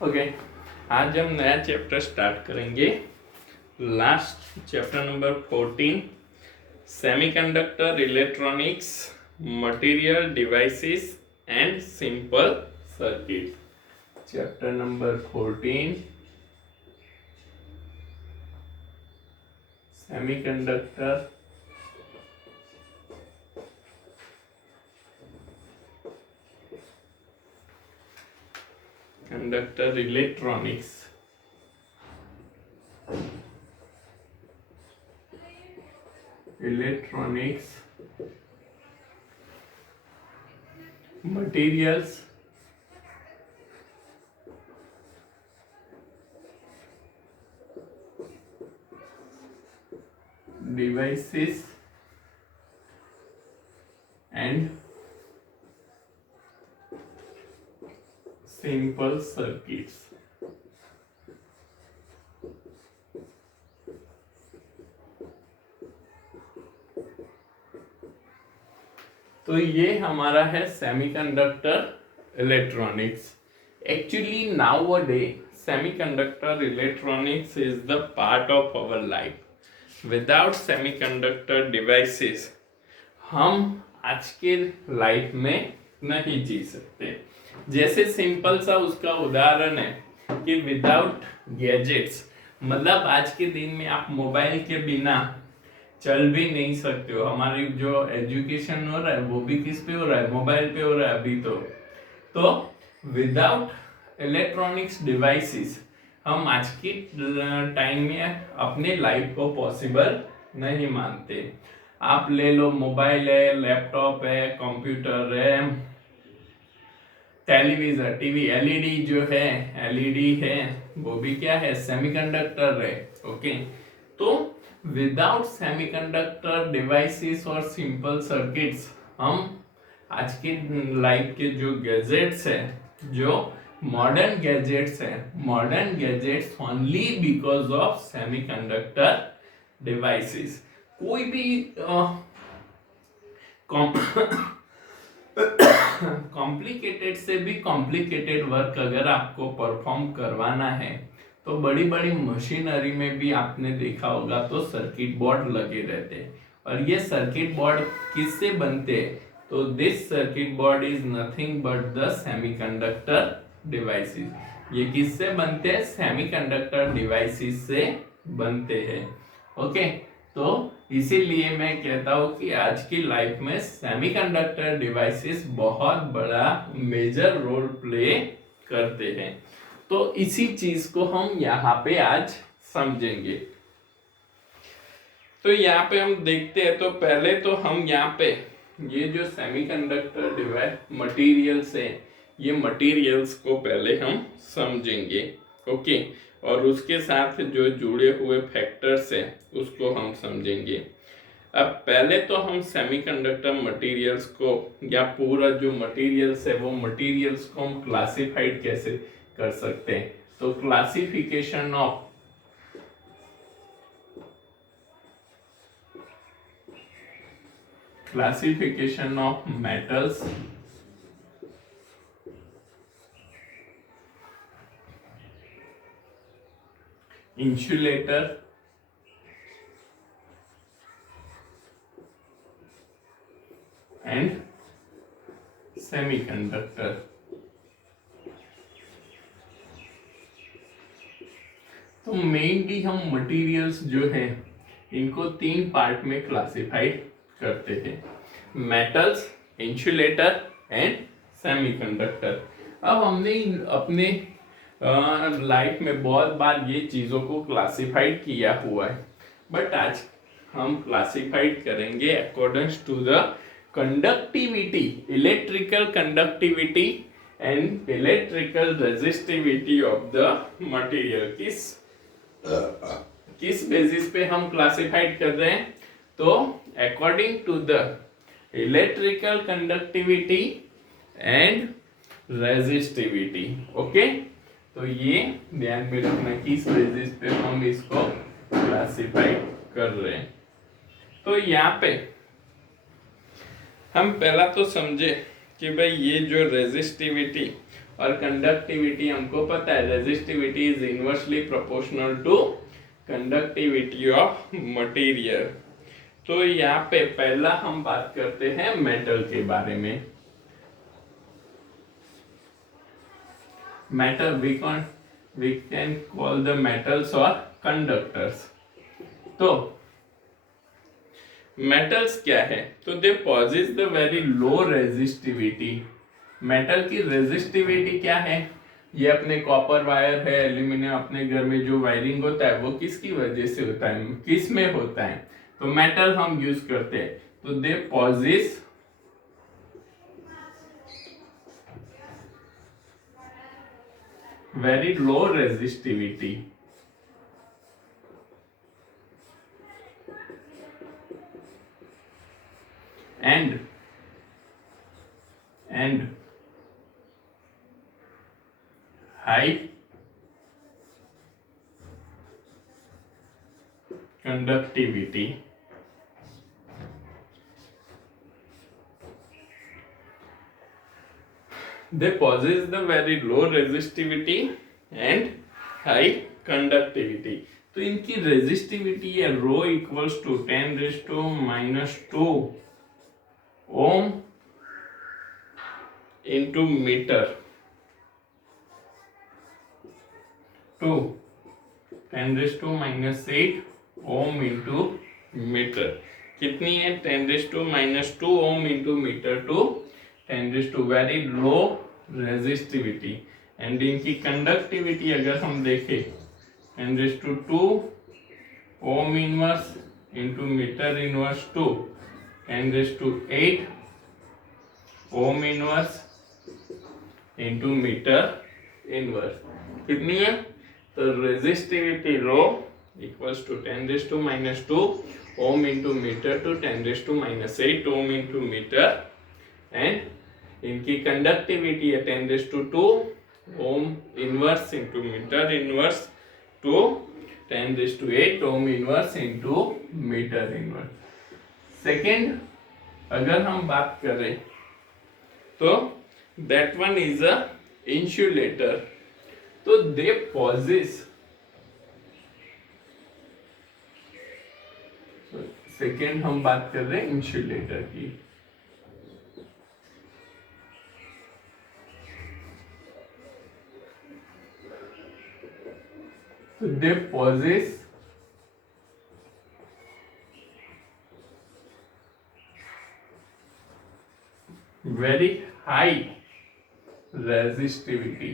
Okay, आज हम नया चैप्टर स्टार्ट करेंगे। Last chapter number 14, semiconductor, electronics, material, devices and simple circuit. Chapter number 14, semiconductor, conductor, electronics, materials, devices and simple circuits। तो ये हमारा है semiconductor electronics. Actually nowadays semiconductor electronics is the part of our life. Without semiconductor devices हम आज के life में नहीं जी सकते। जैसे सिंपल सा उसका उदाहरण है कि विदाउट गैजेट्स, मतलब आज के दिन में आप मोबाइल के बिना चल भी नहीं सकते हो। हमारी जो एजुकेशन हो रहा है वो भी किस पे हो रहा है? मोबाइल पे हो रहा है अभी तो विदाउट इलेक्ट्रॉनिक्स डिवाइसेस हम आज की टाइम में अपने लाइफ को पॉसिबल नहीं मानते। आप ले लो, मोबाइल है, लैपटॉप है, कंप्यूटर है, टेलीविजन, टीवी, एलईडी जो है, एलईडी है, वो भी क्या है? सेमीकंडक्टर है। ओके, तो विदाउट सेमीकंडक्टर डिवाइसेस और सिंपल सर्किट्स हम आज की लाइफ के जो गैजेट्स है, जो मॉडर्न गैजेट्स है, modern gadgets only because of semiconductor devices. कोई भी कॉम्प्लिकेटेड से भी कॉम्प्लिकेटेड वर्क अगर आपको परफॉर्म करवाना है तो बड़ी बड़ी मशीनरी में भी आपने देखा होगा तो सर्किट बोर्ड लगे रहते हैं। और ये सर्किट बोर्ड किससे बनते हैं? तो this circuit board is nothing but the semiconductor devices. ये किससे बनते हैं? सेमीकंडक्टर डिवाइसेस से बनते हैं। ओके, तो इसीलिए मैं कहता हूं कि आज की लाइफ में सेमीकंडक्टर डिवाइसेस बहुत बड़ा मेजर रोल प्ले करते हैं। तो इसी चीज को हम यहाँ पे आज समझेंगे। तो यहाँ पे हम देखते हैं, तो पहले तो हम यहाँ पे ये जो सेमीकंडक्टर डिवाइस मटेरियल्स है, ये मटेरियल्स को पहले हम समझेंगे। ओके, और उसके साथ जो जुड़े हुए फैक्टर्स है उसको हम समझेंगे। अब पहले तो हम सेमीकंडक्टर मटेरियल्स को, या पूरा जो मटेरियल्स है वो मटेरियल्स को हम क्लासिफाइड कैसे कर सकते हैं? तो classification of metals, insulator, and semiconductor। तो मेनली हम मटेरियल्स जो है इनको तीन पार्ट में क्लासिफाइड करते हैं: मेटल्स, इंसुलेटर एंड सेमीकंडक्टर। अब हमने अपने लाइफ में बहुत बार ये चीज़ों को क्लासिफाइड किया हुआ है, बट आज हम क्लासिफाइड करेंगे according to the conductivity, electrical conductivity and electrical resistivity of the material. किस बेसिस पे हम क्लासिफाइड कर रहे हैं? तो according to the electrical conductivity and resistivity. Okay, तो ये ध्यान में रखना किस बेसिस पे हम इसको क्लासिफाई कर रहे हैं। तो यहाँ पे हम पहला तो समझे कि भाई ये जो रेजिस्टिविटी और कंडक्टिविटी हमको पता है resistivity is inversely proportional to conductivity of material. तो यहाँ पे पहला हम बात करते हैं मेटल के बारे में। Metal we can call the metals or conductors। तो मेटल्स क्या है? तो they possess the very low resistivity. Metal की रेजिस्टिविटी क्या है? ये अपने कॉपर वायर है, एल्यूमिनियम, अपने घर में जो वायरिंग होता है वो किसकी वजह से होता है, किस में होता है? तो मेटल हम यूज करते हैं। तो they pauses very low resistivity and high conductivity। They possess the very low resistivity and high conductivity। तो इनकी रेजिस्टिविटी है rho equals to 10⁻⁻² ohm into metre to 10⁻⁸ ohm into metre. कितनी है? 10⁻² ohm into metre to 10 very low resistivity. And इनकी conductivity अगर हम देखें 10⁻² ohm inverse into metre inverse to 10⁸ ohm inverse into metre inverse. कितनी है? तो resistivity rho equals to 10⁻² ohm into metre to 10⁻⁸ ohm into metre. And इनकी conductivity है 10⁻² ohm inverse into metre inverse to 10⁸ ohm inverse into metre inverse. Second अगर हम बात करें तो that one is a insulator. तो दे पॉजेस सेकेंड हम बात कर रहे हैं इंसुलेटर की। So they possess very high resistivity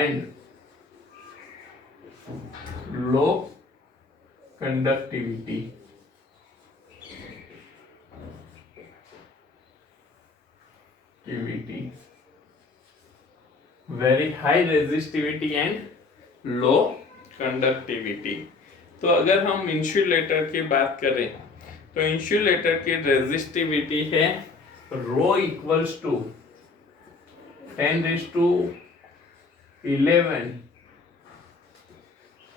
and low conductivity। Very high resistivity and low conductivity. तो अगर हम इंसुलेटर की बात करें तो इंसुलेटर की रेजिस्टिविटी है rho equals to 10⁻11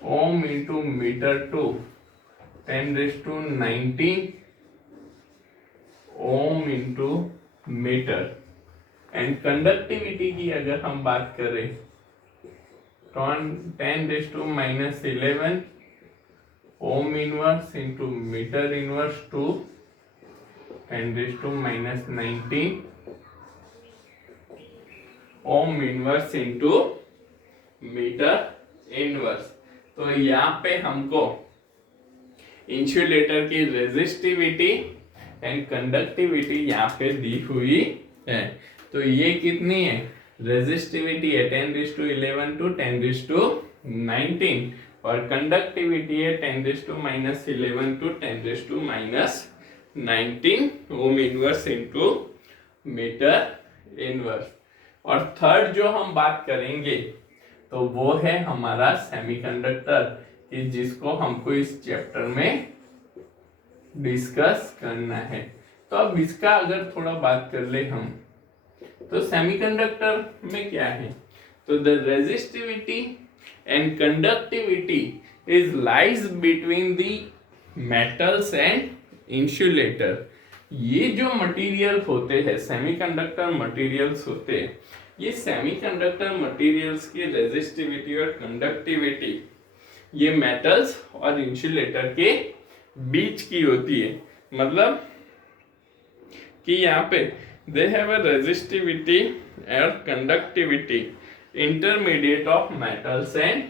ohm into metre to 10⁻19 ohm into metre. And conductivity की अगर हम बात करें 10⁻11 ohm inverse into metre inverse to 10⁻19 ohm inverse into metre inverse. तो यहाँ पे हमको इंसुलेटर की रेजिस्टिविटी एंड कंडक्टिविटी यहाँ पे दी हुई है। तो ये कितनी है? रेजिस्टिविटी है 10⁻11 टू 10⁻19 और कंडक्टिविटी है 10⁻11 to 10⁻19 ohm inverse into metre inverse. और थर्ड जो हम बात करेंगे तो वो है हमारा सेमीकंडक्टर कि जिसको हमको इस चैप्टर में डिस्कस करना है। तो अब इसका अगर थोड़ा बात कर ले हम तो सेमीकंडक्टर में क्या है? तो the resistivity and conductivity is lies between the metals and insulator. ये जो मटेरियल होते हैं, सेमीकंडक्टर मटेरियल्स होते हैं, ये सेमीकंडक्टर मटेरियल्स की रेजिस्टिविटी और कंडक्टिविटी ये मेटल्स और इंसुलेटर के बीच की होती है। मतलब कि यहाँ पे दे हैव अ रेजिस्टिविटी और conductivity intermediate of metals and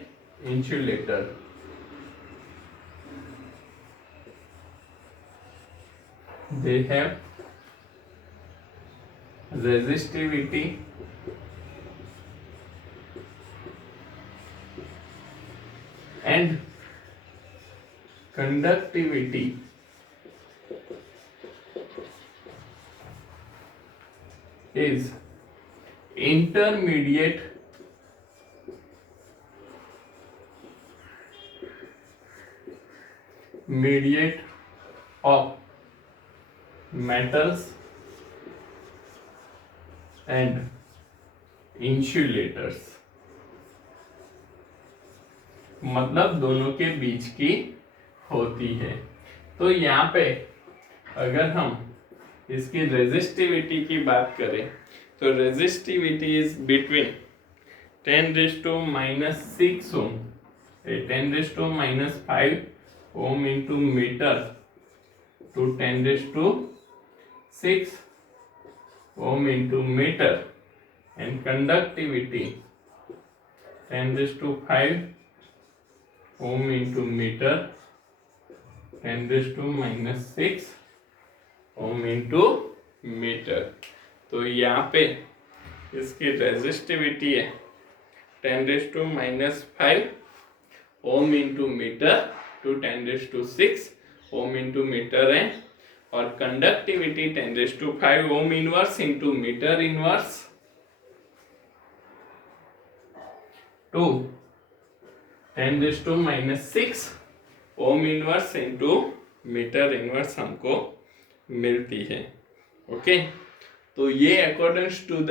insulator. They have resistivity and conductivity is intermediate mediate of metals and insulators। मतलब दोनों के बीच की होती है। तो यहाँ पे अगर हम इसकी रेजिस्टिविटी की बात करें तो resistivity is between 10⁻⁻6 ohm 10⁻⁵ ohm into metre to 10⁶ ohm into meter, and conductivity 10⁵ ohm into meter 10⁻⁶ ohm into meter। तो यहाँ पे इसकी रेजिस्टिविटी है 10⁻⁵ ohm into metre to 10⁶ ohm into metre है, और conductivity 10⁵ ohm inverse into metre inverse to 10⁻⁶ ohm inverse into metre inverse हमको मिलती है। ओके, तो ये according to the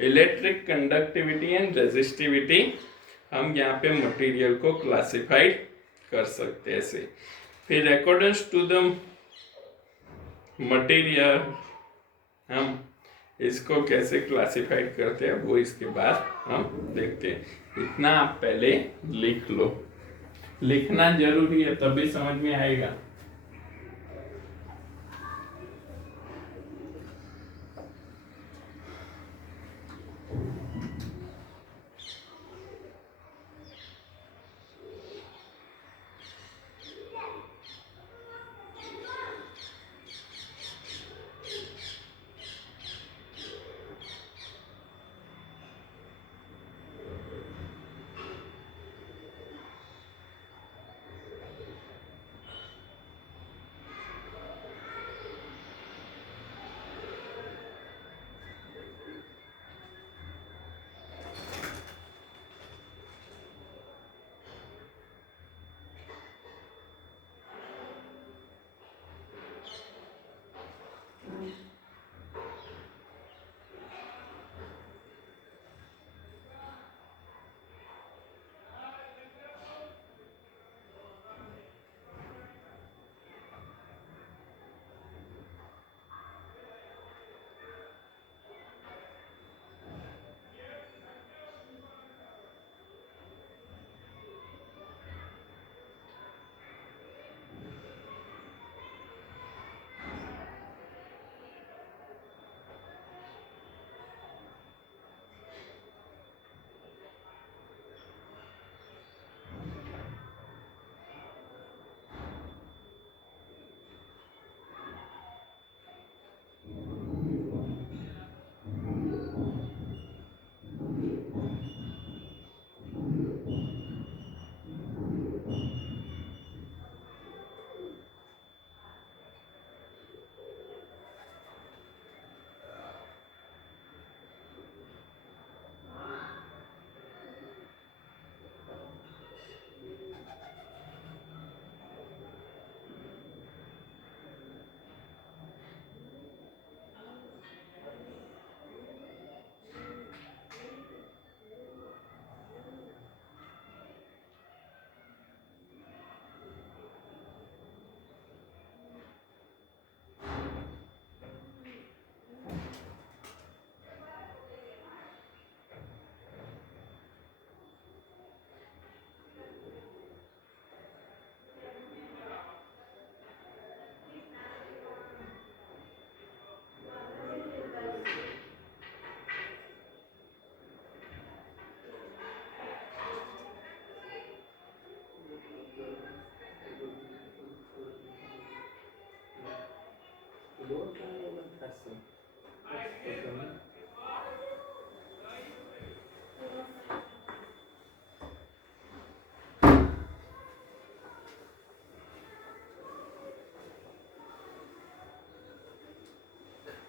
electric conductivity and resistivity हम यहाँ पे मटेरियल को क्लासिफाइड कर सकते हैं ऐसे। फिर अकॉर्डिंग टू द मटेरियल हम इसको कैसे क्लासिफाइड करते हैं वो इसके बाद हम देखते हैं। इतना आप पहले लिख लो, लिखना जरूरी है तभी समझ में आएगा।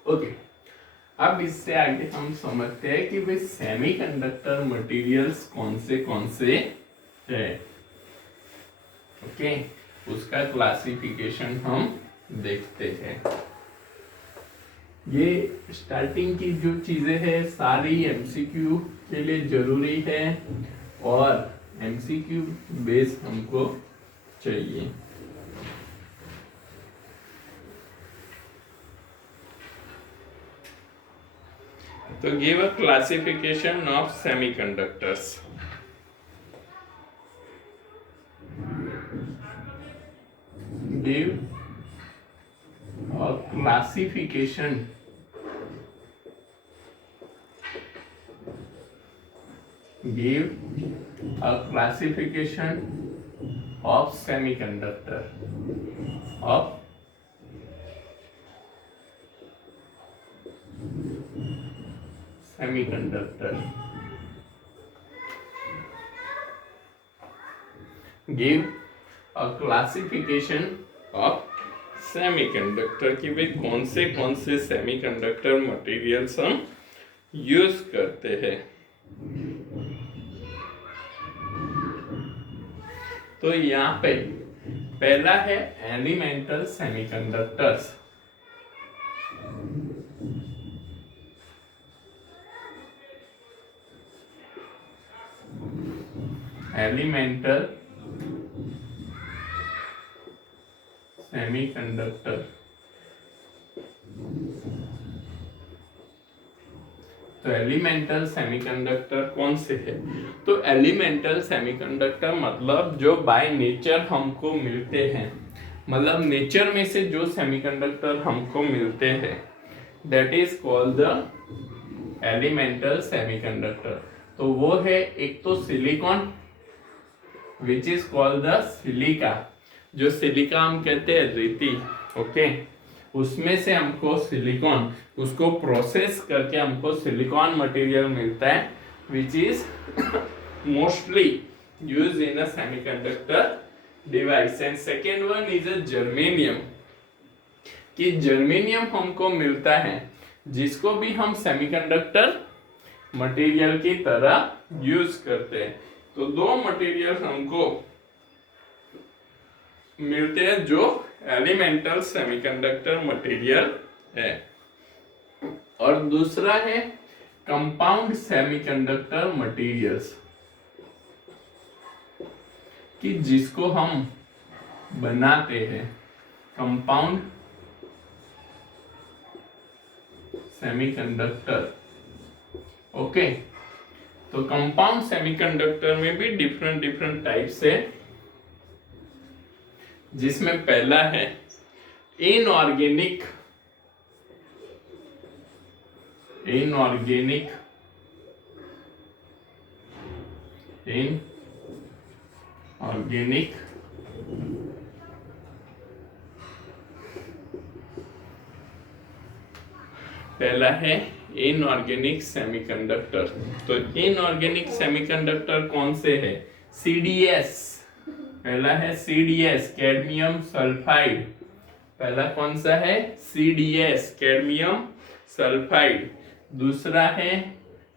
ओके, अब इससे आगे हम समझते हैं कि भाई सेमीकंडक्टर मटेरियल्स कौन से है। ओके, उसका क्लासिफिकेशन हम देखते हैं। ये स्टार्टिंग की जो चीजें हैं सारी एमसीक्यू के लिए जरूरी है और एमसीक्यू बेस हमको चाहिए। तो give a classification of semiconductors. Give a classification of semiconductor of semiconductor। Give a classification of semiconductor कि भाई कौन से सेमीकंडक्टर मटेरियल्स हम यूज करते हैं। तो यहाँ पे पहला है एलिमेंटल सेमीकंडक्टर्स। Elemental semiconductor. तो एलिमेंटल सेमीकंडक्टर कौन से है? तो एलिमेंटल सेमीकंडक्टर मतलब जो बाय नेचर हमको मिलते हैं, मतलब नेचर में से जो सेमीकंडक्टर हमको मिलते हैं, that is called the elemental semiconductor. तो वो है एक तो silicon which is called the silica. जो सिलिका हम कहते हैं रेती, ओके, उसमें से हमको सिलिकॉन, उसको प्रोसेस करके हमको सिलिकॉन मटेरियल मिलता है which is mostly use in a semiconductor device. And second one is a germanium, कि जर्मेनियम हमको मिलता है जिसको भी हम सेमीकंडक्टर मटेरियल की तरह यूज करते हैं। तो दो मटेरियल हमको मिलते हैं जो एलिमेंटल सेमीकंडक्टर मटेरियल है, और दूसरा है कंपाउंड सेमीकंडक्टर मटेरियल्स, कि जिसको हम बनाते हैं कंपाउंड सेमीकंडक्टर। ओके, तो कंपाउंड सेमीकंडक्टर में भी डिफरेंट टाइप्स है, जिसमें पहला है इनऑर्गेनिक पहला है इनऑर्गेनिक सेमीकंडक्टर। तो इनऑर्गेनिक सेमीकंडक्टर कौन से है? सीडीएस। पहला है सीडीएस, कैडमियम सल्फाइड। पहला कौन सा है? CDS, cadmium sulphide. दूसरा है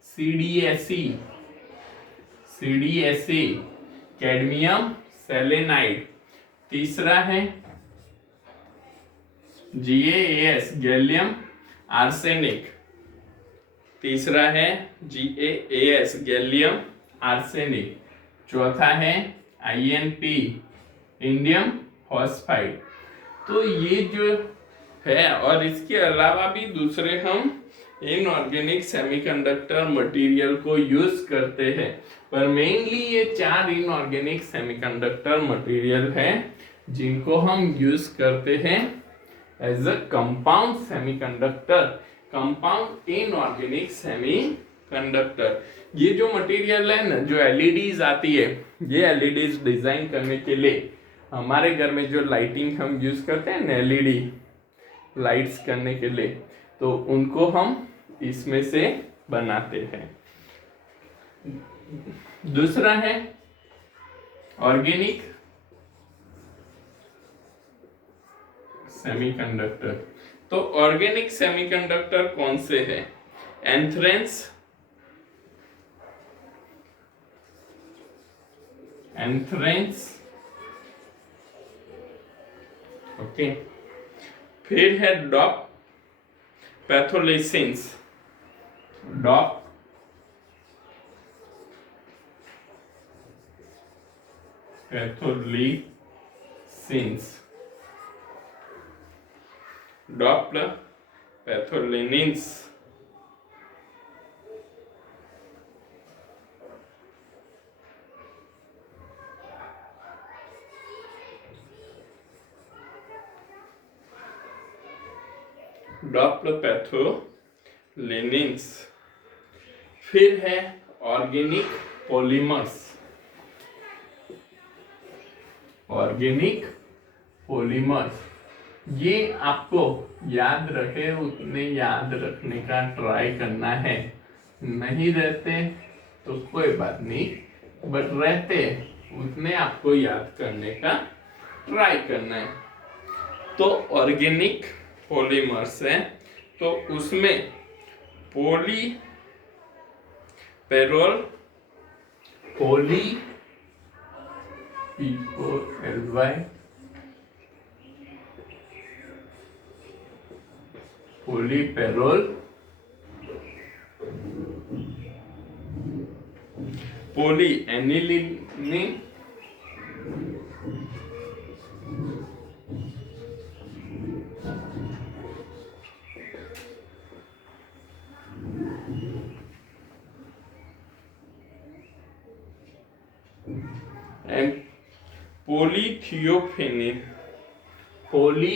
सीडीएसई, कैडमियम सेलेनाइड। तीसरा है GaAs, गैलियम आर्सेनिक। तीसरा है GaAs, गैलियम आर्सेनिक। चौथा है INP, इंडियम फॉस्फाइड। तो ये जो है, और इसके अलावा भी दूसरे हम इनऑर्गेनिक सेमीकंडक्टर मटेरियल को यूज करते हैं, पर मेनली ये चार इनऑर्गेनिक सेमीकंडक्टर मटेरियल हैं जिनको हम यूज करते हैं as a compound semiconductor, compound inorganic semiconductor. ये जो मटेरियल है ना, जो एलईडीज आती है, ये एलईडीज डिजाइन करने के लिए हमारे घर में जो लाइटिंग हम यूज करते हैं ना, एलईडी, लाइट्स करने के लिए, तो उनको हम इसमें से बनाते हैं। दूसरा है ऑर्गेनिक सेमीकंडक्टर। तो ऑर्गेनिक सेमीकंडक्टर कौन से है? एंथ्रेंस, ओके। फिर है डॉप पैथोलेसिन्स, डॉप पैथोलेसिन्स, डॉपलर पैथोलेनिन्स, डॉपलर पैथोलेनिन्स। फिर है ऑर्गेनिक पॉलीमर्स, ऑर्गेनिक पॉलीमर्स। ये आपको याद रहे उतने याद रखने का ट्राई करना है, नहीं रहते तो कोई बात नहीं, बट रहते उतने आपको याद करने का ट्राई करना है। तो ऑर्गेनिक पॉलीमर्स है, तो उसमें poly pyrrole, poly P4LY, polypyrrole, poly aniline, and polythiophene, poly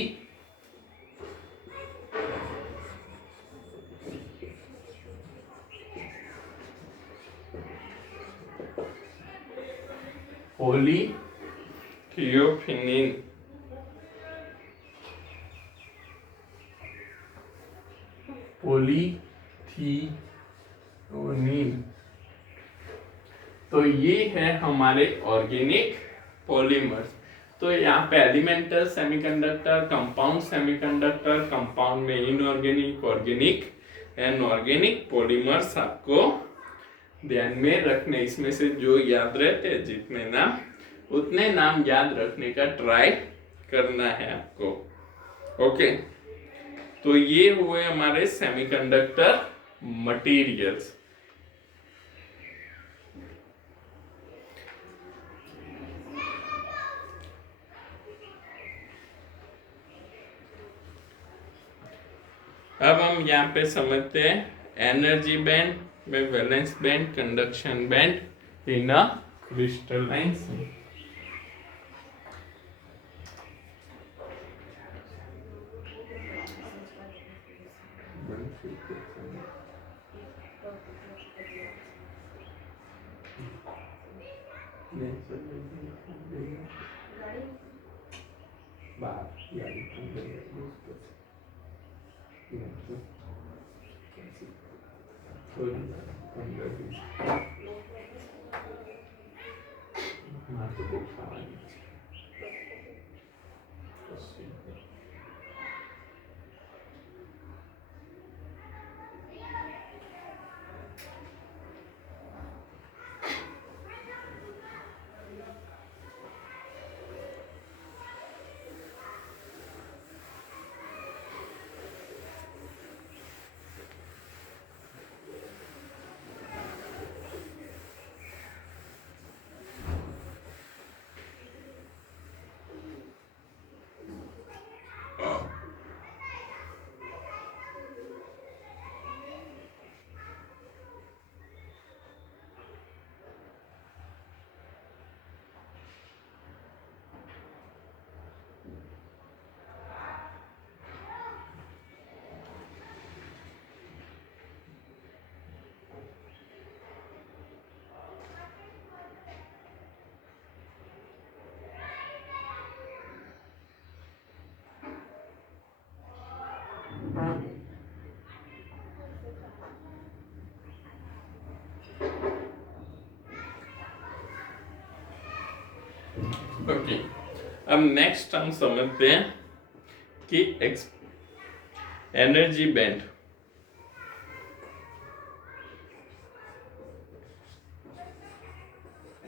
polythiophene, polythionine. तो ये है हमारे ऑर्गेनिक पॉलीमर्स। तो यहाँ पे elemental semiconductor, compound semiconductor, compound में inorganic, organic and organic polymers आपको ध्यान में रखने। इसमें से जो याद रहते हैं जितने नाम, उतने नाम याद रखने का ट्राई करना है आपको। ओके, तो ये हुए हमारे सेमीकंडक्टर मटेरियल्स। अब हम यहाँ पे समझते हैं एनर्जी बैंड में valence band, conduction band in a crystalline scene. Okay, अब नेक्स्ट हम समझते हैं कि energy band.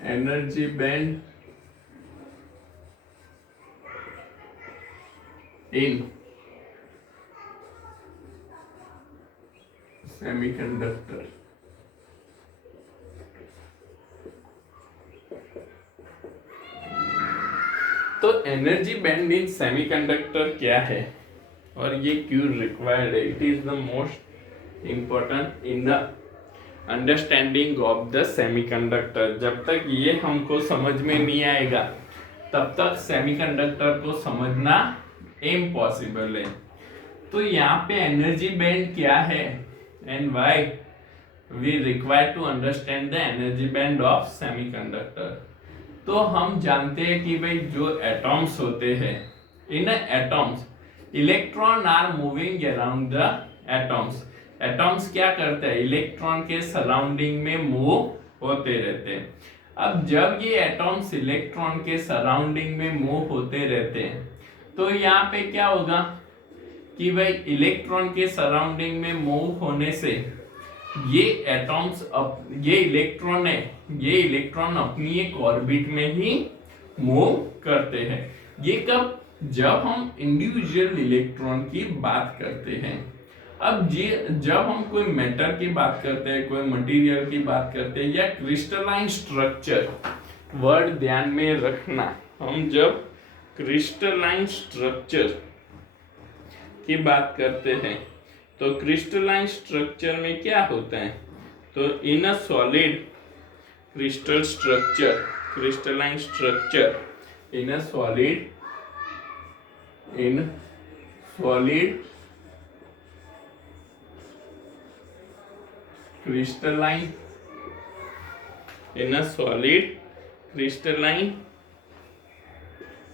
Energy band in semiconductor. तो एनर्जी बैंड इन सेमीकंडक्टर क्या है और ये क्यों रिक्वायर्ड है? It is the most important in the understanding of the semiconductor. जब तक ये हमको समझ में नहीं आएगा तब तक सेमीकंडक्टर को समझना इम्पॉसिबल है। तो यहाँ पे एनर्जी बैंड क्या है and why we require to understand the energy band of semiconductor. तो हम जानते हैं कि भाई जो एटॉम्स होते हैं, इन atoms electron are moving around the atoms. Atoms क्या करते हैं? इलेक्ट्रॉन के सराउंडिंग में मूव होते रहते हैं। अब जब ये एटॉम्स इलेक्ट्रॉन के सराउंडिंग में मूव होते रहते हैं तो यहाँ पे क्या होगा कि भाई इलेक्ट्रॉन के सराउंडिंग में मूव होने से ये एटॉम्स ये इलेक्ट्रॉन है, ये इलेक्ट्रॉन अपनी एक ऑर्बिट में ही मूव करते हैं। ये कब? जब हम इंडिविजुअल इलेक्ट्रॉन की बात करते हैं। अब जब हम कोई मैटर की बात करते हैं, कोई मटेरियल की बात करते हैं या क्रिस्टलाइन स्ट्रक्चर, वर्ड ध्यान में रखना, हम जब क्रिस्टलाइन स्ट्रक्चर की बात करते हैं तो क्रिस्टलाइन स्ट्रक्चर में क्या होता है? तो in a solid crystal structure, crystalline structure in a solid crystalline in a solid crystalline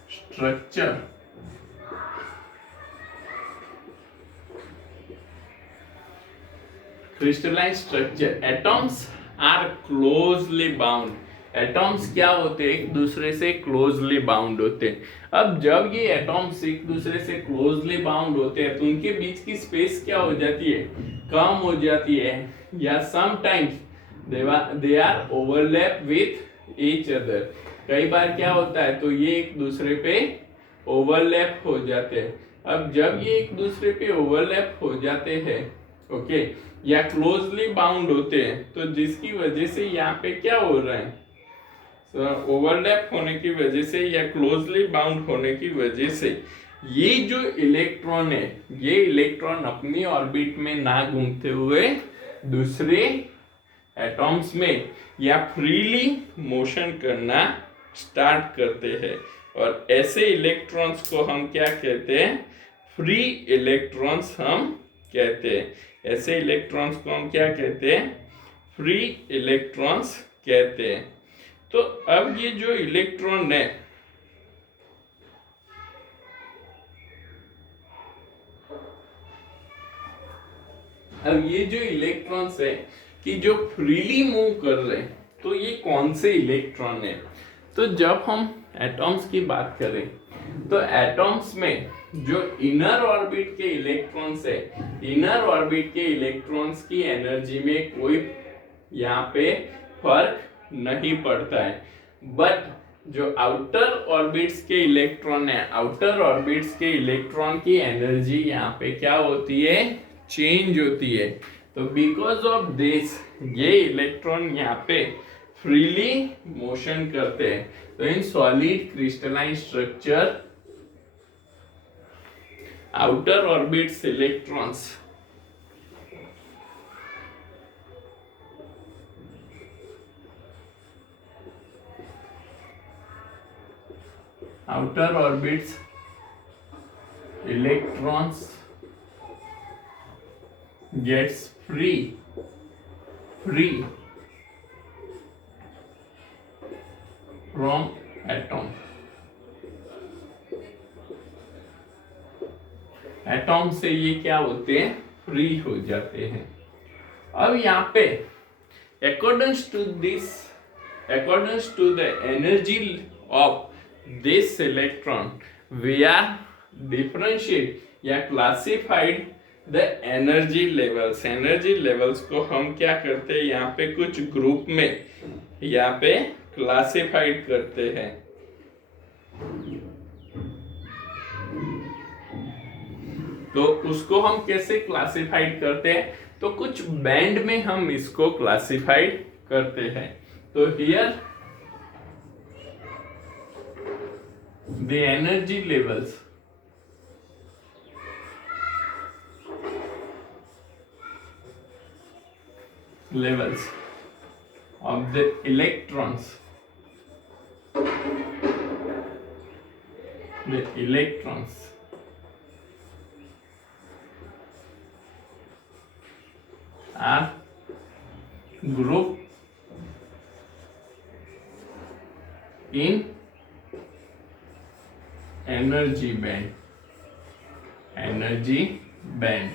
structure atoms are closely bound। Atoms क्या होते हैं? एक दूसरे से क्लोजली बाउंड होते हैं। अब जब ये एटॉम्स एक दूसरे से क्लोजली बाउंड होते हैं तो उनके बीच की स्पेस क्या हो जाती है? कम हो जाती है, या sometimes they are overlap with each other. कई बार क्या होता है तो ये एक दूसरे पे ओवरलैप हो जाते हैं। अब जब ये एक दूसरे पे ओवरलैप हो जाते हैं, ओके, या क्लोजली बाउंड होते हैं, तो जिसकी वजह से यहाँ पे क्या हो रहा है? ओवरलैप होने की वजह से या क्लोजली बाउंड होने की वजह से ये जो इलेक्ट्रॉन है, ये इलेक्ट्रॉन अपनी ऑर्बिट में ना घूमते हुए दूसरे एटॉम्स में या फ्रीली मोशन करना स्टार्ट करते हैं। और ऐसे इलेक्ट्रॉन्स को हम क्या कहते हैं? फ्री इलेक्ट्रॉन्स हम कहते हैं। ऐसे इलेक्ट्रॉन्स को हम क्या कहते हैं? फ्री इलेक्ट्रॉन्स कहते हैं। तो अब ये जो इलेक्ट्रॉन है, अब ये जो इलेक्ट्रॉन्स है कि जो फ्रीली मूव कर रहे हैं, तो ये कौन से इलेक्ट्रॉन है? तो जब हम एटॉम्स की बात करें तो एटॉम्स में जो इनर ऑर्बिट के इलेक्ट्रॉन्स है, इनर ऑर्बिट के इलेक्ट्रॉन्स की एनर्जी में कोई यहाँ पे फर्क नहीं पड़ता है। बट जो आउटर ऑर्बिट्स के इलेक्ट्रॉन है, आउटर ऑर्बिट्स के इलेक्ट्रॉन की एनर्जी यहाँ पे क्या होती है? चेंज होती है। तो बिकॉज ऑफ दिस ये इलेक्ट्रॉन यहाँ पे फ्रीली मोशन करते हैं। तो in solid crystalline structure outer orbits electrons outer orbits electrons gets free from atom। Atom से ये क्या होते हैं? फ्री हो जाते हैं। अब यहाँ पे according to the energy of this electron we are differentiate या classified the energy levels. Energy levels को हम क्या करते हैं, यहाँ पे कुछ ग्रुप में यहाँ पे क्लासिफाइड करते हैं। तो उसको हम कैसे क्लासिफाइड करते हैं, तो कुछ बैंड में हम इसको क्लासिफाइड करते हैं। तो here the energy levels of the electrons are grouped in energy band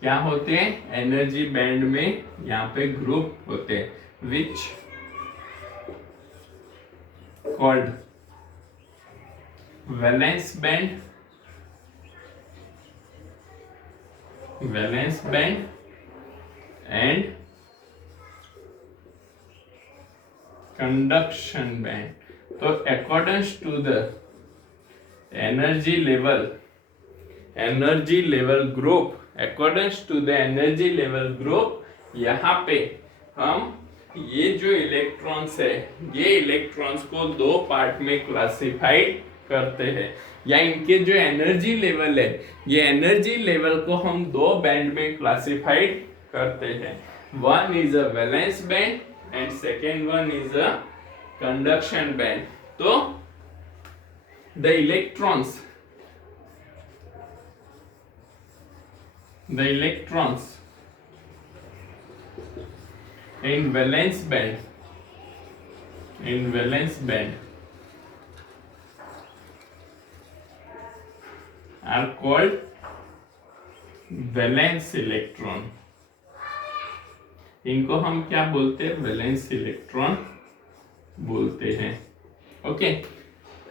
क्या होते हैं, एनर्जी बैंड में यहाँ पे ग्रुप होते हैं, which called valence band and conduction band. तो according to the energy level group, according to the energy level group, यहाँ पे हम ये जो इलेक्ट्रॉन्स है, ये इलेक्ट्रॉन्स को दो पार्ट में क्लासिफाइड करते हैं, या इनके जो एनर्जी लेवल है, ये एनर्जी लेवल को हम दो बैंड में क्लासिफाइड करते हैं। One is a valence band and second one is a conduction band. तो the electrons in valence band are called valence electron. इनको हम क्या बोलते हैं, वैलेंस इलेक्ट्रॉन बोलते हैं। Okay,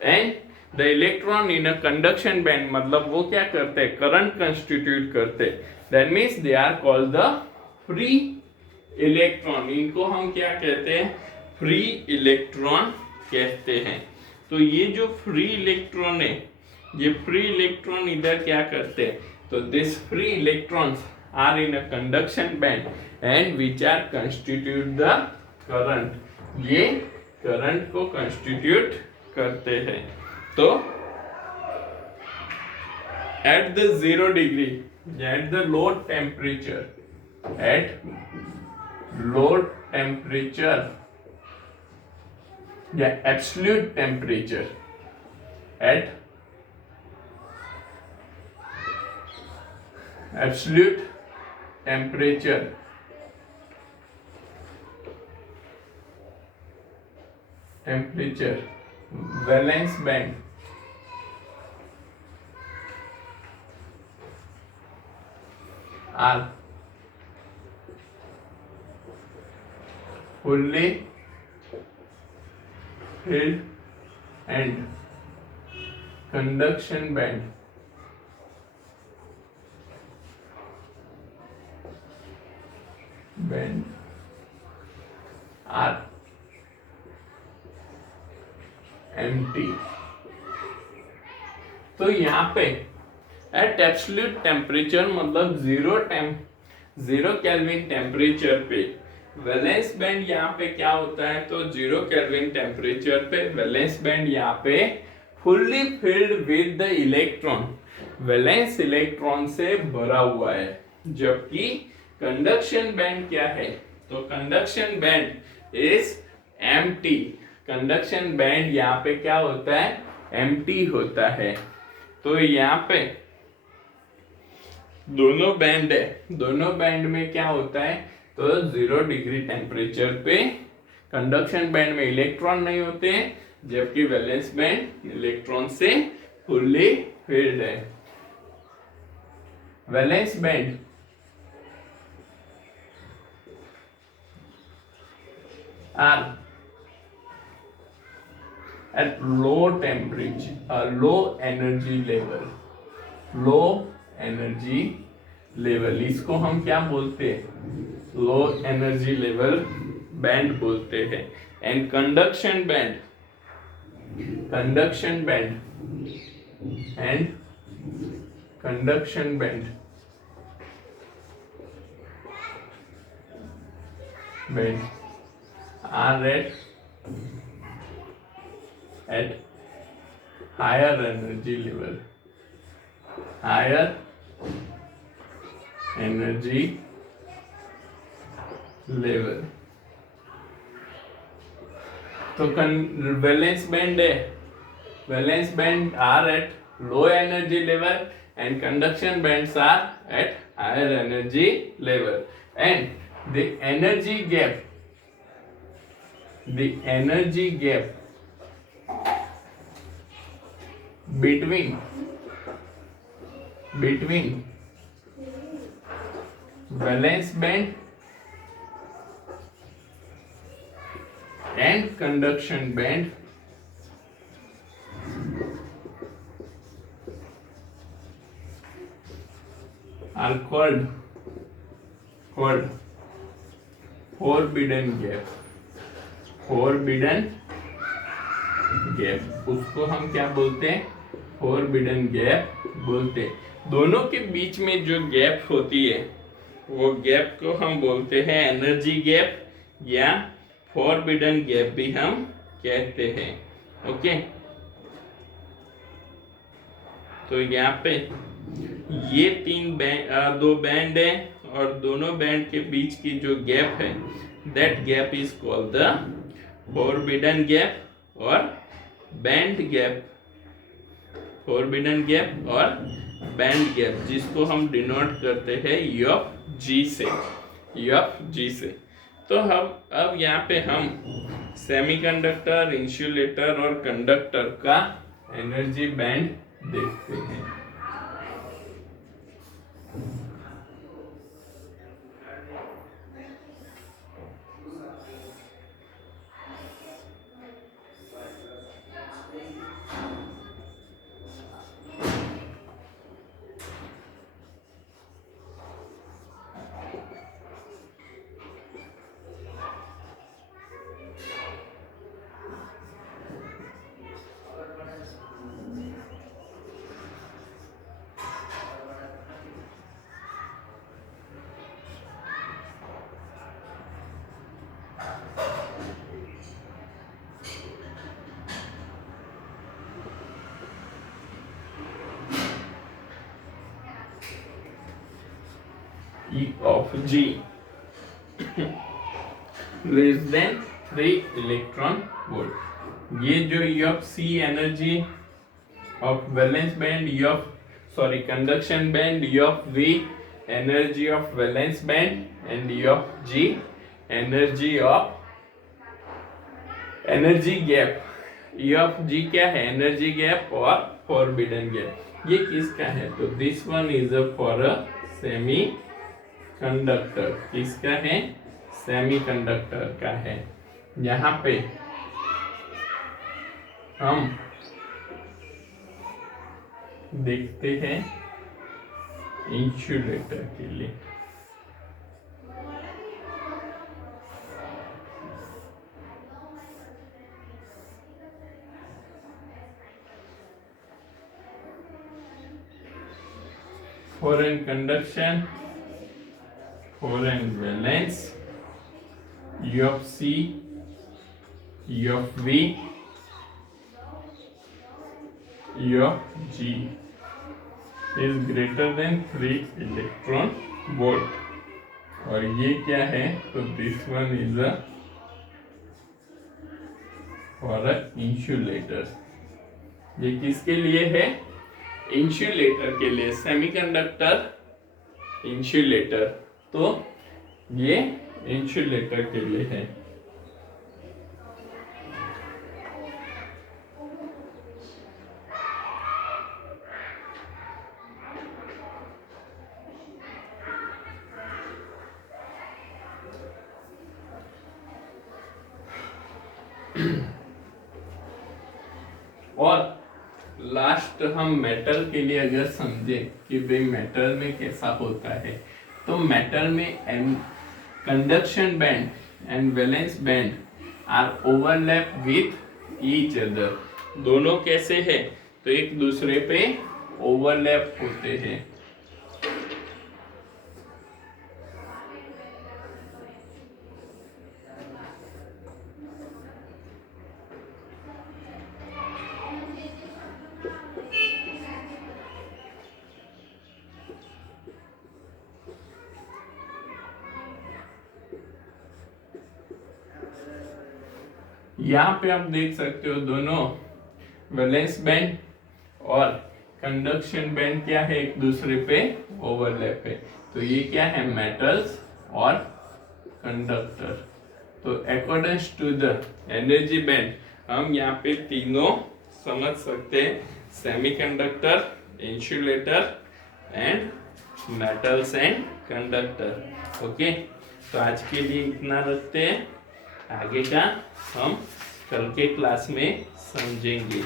and the electron in a conduction band, मतलब वो क्या करते हैं, करंट कंस्टिट्यूट करते हैं। That means they are called the free electron. इनको हम क्या कहते हैं, फ्री इलेक्ट्रॉन कहते हैं। तो ये जो फ्री इलेक्ट्रॉन है, ये फ्री इलेक्ट्रॉन इधर क्या करते हैं, तो this free electrons are in a conduction band and which are constitute the current. ये करंट को कंस्टिट्यूट करते हैं। तो at the 0 degree, at the low temperature, या absolute temperature, at absolute temperature valence band are fully filled and conduction band are empty। तो यहाँ पे eight absolute temperature मतलब जीरो केल्विन टेम्परेचर पे वैलेंस बैंड यहाँ पे क्या होता है, तो 0 केल्विन टेम्परेचर पे वैलेंस बैंड यहाँ पे fully filled with the electron, valence electron से भरा हुआ है। जबकि कंडक्शन बैंड क्या है, तो conduction band is empty. Conduction band यहाँ पे क्या होता है, एम्प्टी होता है। तो यहाँ पे दोनों बैंड है, दोनों बैंड में क्या होता है, तो 0 डिग्री टेम्परेचर पे कंडक्शन बैंड में इलेक्ट्रॉन नहीं होते हैं, जबकि वैलेंस बैंड इलेक्ट्रॉन से फुल्ली फिल्ड है। Valence band are at low temperature, low energy level, low energy level, इसको हम क्या बोलते हैं, लो एनर्जी लेवल बैंड बोलते हैं। And conduction band, conduction band and conduction band are at higher energy level, higher energy level। तो valence band है, valence band are at low energy level and conduction bands are at higher energy level. And the energy gap, the energy gap between valence band and conduction band are called forbidden gap, forbidden gap, उसको हम क्या बोलते हैं, forbidden gap बोलते हैं। दोनों के बीच में जो गैप होती है वो गैप को हम बोलते हैं एनर्जी गैप या फोरबिडन गैप भी हम कहते हैं। ओके, तो यहाँ पे ये दो बैंड है और दोनों बैंड के बीच की जो गैप है that gap is called the forbidden gap और बैंड गैप, फोरबिडन गैप और बैंड गैप, जिसको हम डिनोट करते हैं एफ जी से, एफ जी से। तो हम अब यहाँ पे हम सेमीकंडक्टर, इंसुलेटर और कंडक्टर का एनर्जी बैंड देखते हैं। E of G less than 3 electron volt. ये जो E of C energy of valence band, E of conduction band, E of V energy of valence band and E of G energy of energy gap. E of G क्या है, energy gap और forbidden gap. ये किसका है, तो this one is for a semi conductor. किसका है, semiconductor का है। यहाँ पे हम देखते हैं इंसुलेटर के लिए। For an conduction, for and valence, E of C, E of V, E of G is greater than 3 electron volt। और ये क्या है, तो this one is a for a insulator। ये किसके लिए है, इंसुलेटर के लिए, सेमीकंडक्टर इंसुलेटर। तो ये इंसुलेटर के लिए है। लास्ट हम मेटल के लिए अगर समझे कि भाई मेटल में कैसा होता है, तो मेटल में conduction band and valence band are overlap with each other. दोनों कैसे है, तो एक दूसरे पे ओवरलैप होते हैं। यहाँ पे आप देख सकते हो दोनों वैलेंस बैंड और कंडक्शन बैंड क्या है, एक दूसरे पे ओवरलैप है। तो ये क्या है, मेटल्स और कंडक्टर। तो according to the energy band हम यहाँ पे तीनों समझ सकते हैं, semiconductor, insulator and metals and conductor. Okay, तो आज के लिए इतना रखते हैं, आगे का हम कल के क्लास में समझेंगे।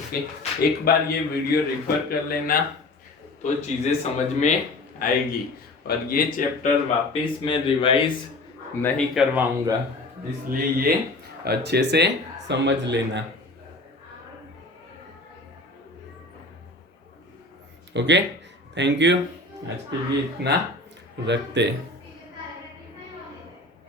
ओके, एक बार ये वीडियो रेफर कर लेना तो चीजें समझ में आएगी, और ये चैप्टर वापस मैं रिवाइज नहीं करवाऊंगा, इसलिए ये अच्छे से समझ लेना। ओके, थैंक यू, आज के लिए इतना रखते हैं।